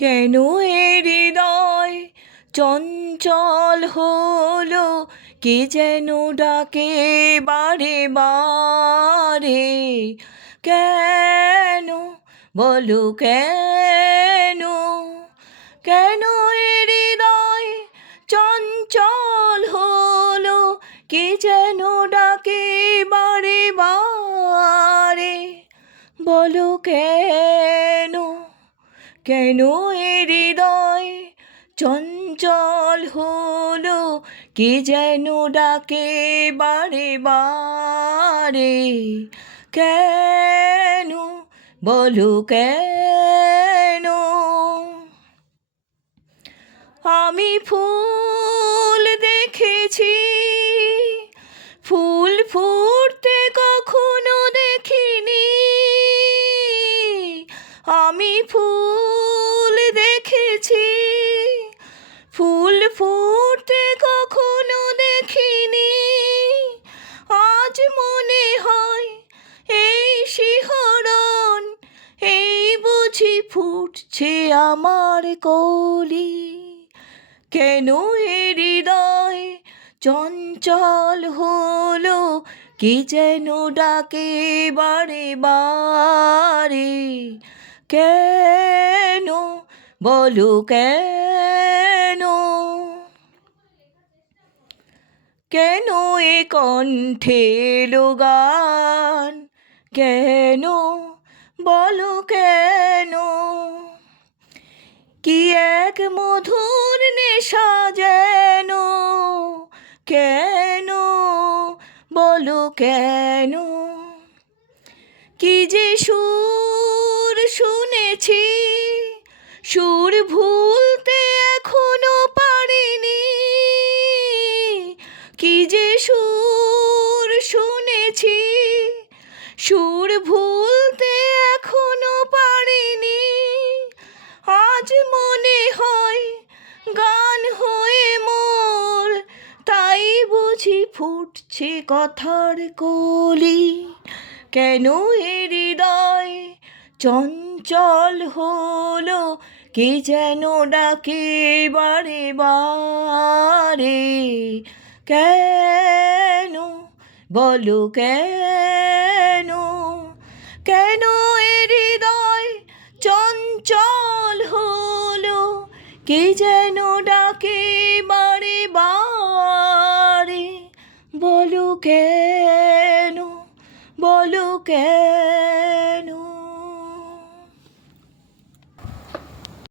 কেন এ হৃদয় চঞ্চল হলো, কে যেন ডাকে বারে বারে। কেন বলো কেন, কেন এ হৃদয় চঞ্চল হলো, কে যেন ডাকে বারে বারে। বলো কেন, কেন এ হৃদয় চঞ্চল হলো, কে যেন ডাকে বারে বারে। কেন বলো কেন। আমি ফুল দেখেছি, ফুল ফুটতে কখনো দেখিনি। আমি ফুল দেখেছি, ফুল ফুটতে কখনো দেখিনি। আজ মনে হয় এই শিহরণ, এই বুঝি ফুটছে আমার কলি। কেন এ হৃদয় চঞ্চল হলো, কি যেন ডাকে বারে বারে। কেন বলো কেন, কেন এ কণ্ঠে এলো গান, কেন বলো কেন। কি এক মধুর নেশা যেন, কেন বলো কেন। কি যে সুর শুনেছি, সুর ভুলতে এখনো পারিনি। কি যে সুর শুনেছি, সুর ভুলতে এখনো পারিনি। আজ মনে হয় গান হয়ে মোর, তাই বুঝি ফুটছে কথার কলি। কেন এ হৃদয় চঞ্চল হলো, কে যেন ডাকে বারে বারে। কেন বলো কেন, কেন এ হৃদয় চঞ্চল হলো, কে যেন ডাকে বারে বারে। বলো কেন, বলো কেন।